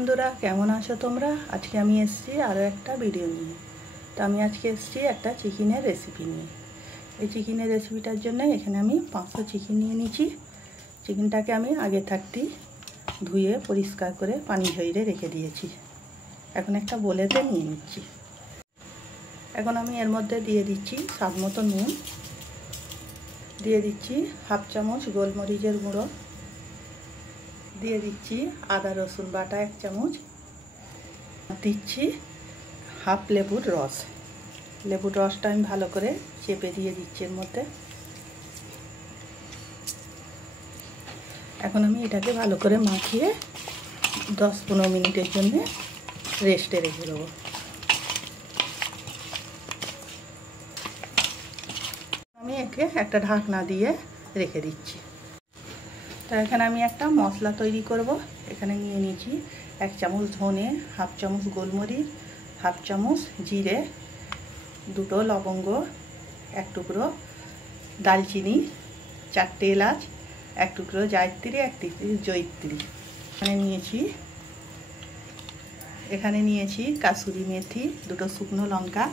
বন্ধুরা, কেমন আছো তোমরা? আজকে আমি এসেছি আরও একটা ভিডিও নিয়ে। তো আমি আজকে এসেছি একটা চিকেনের রেসিপি নিয়ে। এই চিকেনের রেসিপিটার জন্য এখানে আমি 500 চিকেন নিয়ে নিয়েছি। চিকেনটাকে আমি আগে থাকতেই ধুয়ে পরিষ্কার করে পানি ঝরিয়ে রেখে দিয়েছি। এখন একটা বোলেতে নিয়ে নিচ্ছি। এখন আমি এর মধ্যে দিয়ে দিচ্ছি স্বাদ মতো নুন, দিয়ে দিচ্ছি হাফ চামচ গোলমরিচের গুঁড়ো, দিয়ে দিচ্ছি আদা রসুন বাটা 1 চামচ, দিচ্ছি হাফ লেবুর রস। লেবুর রসটা আমি ভালো করে চেপে দিয়ে দিচ্ছি এর মধ্যে। এখন আমি এটাকে ভালো করে মাখিয়ে 10-15 মিনিটের জন্য রেস্টে রেখে দেবো। আমি একে একটা ঢাকনা দিয়ে রেখে দিচ্ছি। তো এখানে আমি একটা মশলা তৈরি করব। এখানে নিয়ে নিয়েছি 1 চামচ ধনে, হাফ চামচ গোলমরিচ, হাফ চামচ জিরে, 2টো লবঙ্গ, 1 টুকরো দালচিনি, 4টে এলাচ, 1 টুকরো জায়ত্রী, 1 টুকরো জয়িত্রী। এখানে নিয়েছি কাসুরি মেথি, 2টো শুকনো লঙ্কা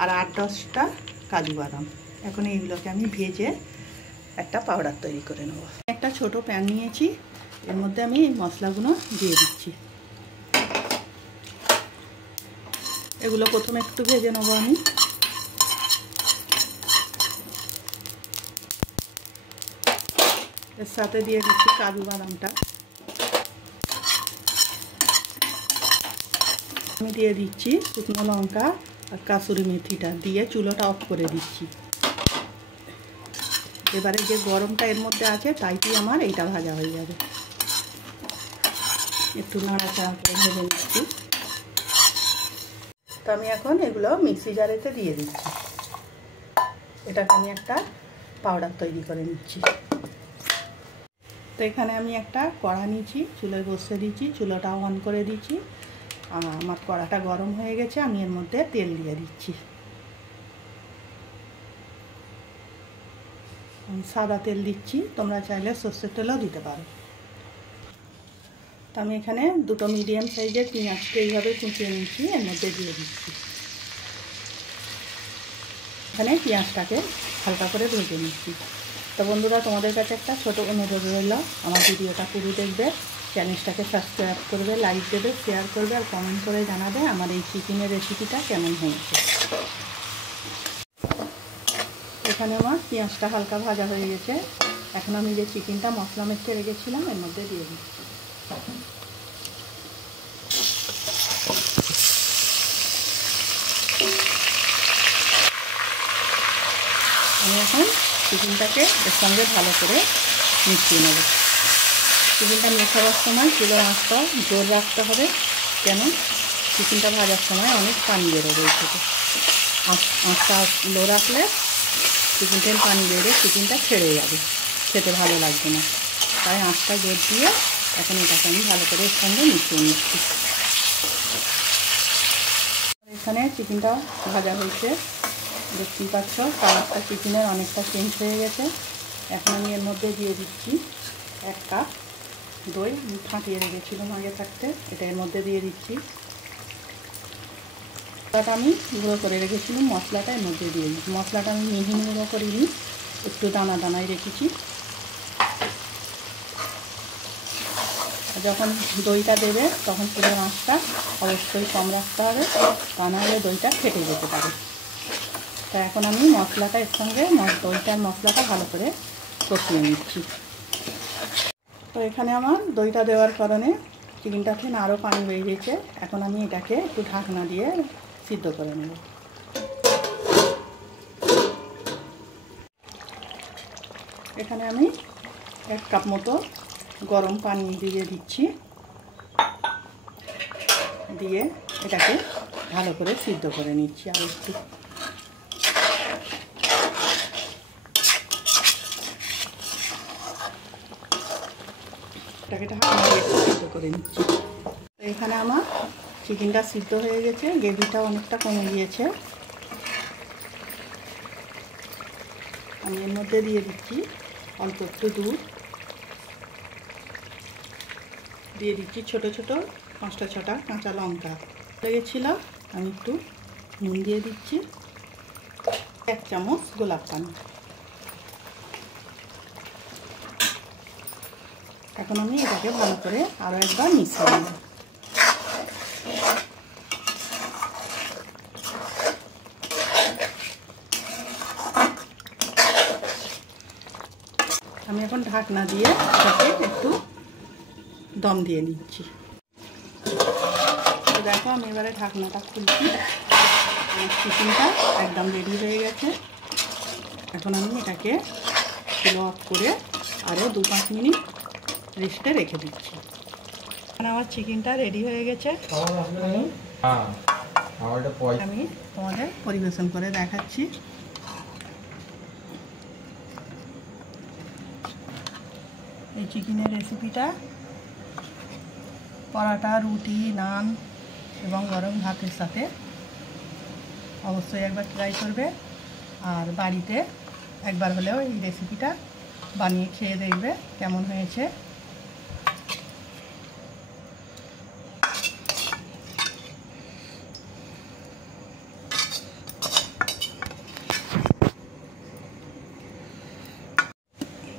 আর 8-10টা কাজু বাদাম। এখন এইগুলোকে আমি ভেজে একটা পাউডার তৈরি করে নেব। একটা ছোট প্যান নিয়েছি, এর মধ্যে আমি এই মশলাগুলো দিয়ে দিচ্ছি। এগুলো প্রথমে একটু ভেজে নেব আমি। এর সাথে দিয়ে দিচ্ছি কাজু বাদামটা। আমি দিয়ে দিচ্ছি শুকনো লঙ্কা আর কাসুরি মেথিটা, দিয়ে চুলোটা অফ করে দিচ্ছি। এবারে যে গরমটা এর মধ্যে আছে তাইতেই আমার এইটা ভাজা হয়ে যাবে। একটু নাড়াচাড়া করে ভেজে নিচ্ছি। তো আমি এখন এগুলো মিক্সি জারেতে দিয়ে দিচ্ছি। এটাকে আমি একটা পাউডার তৈরি করে নিচ্ছি। তো এখানে আমি একটা কড়া নিয়েছি, চুলোয় বসিয়ে দিচ্ছি, চুলোটা অন করে দিচ্ছি। আমার কড়াটা গরম হয়ে গেছে, আমি এর মধ্যে তেল দিয়ে দিচ্ছি। সাদা তেল দিচ্ছি, তোমরা চাইলে সর্ষের তেলও দিতে পারো। তো আমি এখানে 2টো মিডিয়াম সাইজের পেঁয়াজকে এইভাবে কুচিয়ে নিচ্ছি, এর মধ্যে দিয়ে দিচ্ছি। এখানে পেঁয়াজটাকে হালকা করে ভেজে নিচ্ছি। তো বন্ধুরা, তোমাদের কাছে একটা ছোটো অনুরোধ রইল, আমার ভিডিওটা পুরো দেখবে, চ্যানেলটাকে সাবস্ক্রাইব করবে, লাইক দেবে, শেয়ার করবে আর কমেন্ট করে জানাবে আমার এই চিকেনের রেসিপিটা কেমন হয়েছে। এখানে আমার পেঁয়াজটা হালকা ভাজা হয়ে গেছে। এখন আমি যে চিকেনটা মশলা মেখে রেখেছিলাম এর মধ্যে দিয়ে দিচ্ছি। আমি এখন চিকেনটাকে এর সঙ্গে ভালো করে মিশিয়ে নেব। চিকেনটা মেশাবার সময় চুলো আঁচটা জোর রাখতে হবে, কেন চিকেনটা ভাজার সময় অনেক পানি বেরোবে। এই থেকে আঁচটা লো রাখলে চিকেনটার পানি বেরোবে, চিকেনটা ছেড়ে যাবে, খেতে ভালো লাগবে না। তাই আঁচটা জোর দিয়ে এখন এটাকে আমি ভালো করে এর সঙ্গে মিশিয়ে নিচ্ছি। এখানে চিকেনটা ভাজা হয়েছে, দেখতেই পাচ্ছ কালারটা চিকেনের অনেকটা চেঞ্জ হয়ে গেছে। এখন আমি এর মধ্যে দিয়ে দিচ্ছি 1 কাপ দই, ফাটিয়ে রেখেছিলাম আগে থাকতে, এটা এর মধ্যে দিয়ে দিচ্ছি। মশলাটা আমি গুঁড়ো করে রেখেছিলাম, মশলাটা এর মধ্যে দিয়ে দিচ্ছি। মশলাটা আমি মিহি গুঁড়ো করিনি, একটু দানা দানায় রেখেছি। যখন দইটা দেবে তখন পুরো আঁচটা অবশ্যই কম রাখতে হবে, তা নাহলে দইটা ফেটে যেতে পারে। তা এখন আমি মশলাটা এর সঙ্গে দইটার মশলাটা ভালো করে কষিয়ে নিচ্ছি। তো এখানে আমার দইটা দেওয়ার কারণে চিকেনটা থেকে আরও পানি বেরিয়েছে। এখন আমি এটাকে একটু ঢাকনা দিয়ে সিদ্ধ করে নেব। এখানে আমি 1 কাপ মতো গরম পানি দিয়ে দিচ্ছি, দিয়ে এটাকে ভালো করে সিদ্ধ করে নিচ্ছি। আর একটু এটাকে ঢাকনা দিয়ে সিদ্ধ করে নিচ্ছি। এখানে আমার চিকেনটা সিদ্ধ হয়ে গেছে, গ্রেভিটা অনেকটা কমে গিয়েছে। আমি এর মধ্যে দিয়ে দিচ্ছি অল্প একটু দুধ, দিয়ে দিচ্ছি ছোটো ছোটো 5টা 6টা কাঁচা লঙ্কা লেগেছিল। আমি একটু নুন দিয়ে দিচ্ছি, 1 চামচ গোলাপ পানি। এখন আমি এটাকে ভালো করে আরও একবার মিশিয়ে নেব। আমি এখন ঢাকনা দিয়ে এটাকে একটু দম দিয়ে নিচ্ছি। দেখো আমি এবারে ঢাকনাটা খুলছি। আমার চিকেনটা একদম রেডি হয়ে গেছে। এখন আমি এটাকে চুলো অফ করে আরও 2-5 মিনিট রেস্টে রেখে দিচ্ছি। আমার চিকেনটা রেডি হয়ে গেছে। আমি তোমাদের পরিবেশন করে দেখাচ্ছি। এই চিকেনের রেসিপিটা পরাটা, রুটি, নান এবং গরম ভাতের সাথে অবশ্যই একবার ট্রাই করবে। আর বাড়িতে একবার হলেও এই রেসিপিটা বানিয়ে খেয়ে দেখবে কেমন হয়েছে।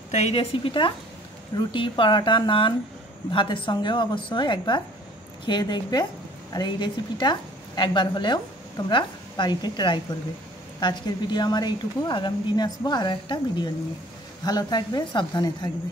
তো এই রেসিপিটা রুটি, পরাটা, নান, ভাতের সঙ্গেও অবশ্যই একবার খেয়ে দেখবে। আর এই রেসিপিটা একবার হলেও তোমরা বাড়িতে ট্রাই করবে। আজকের ভিডিও আমার এইটুকু। আগামী দিনে আসবো আরও একটা ভিডিও নিয়ে। ভালো থাকবে, সাবধানে থাকবে।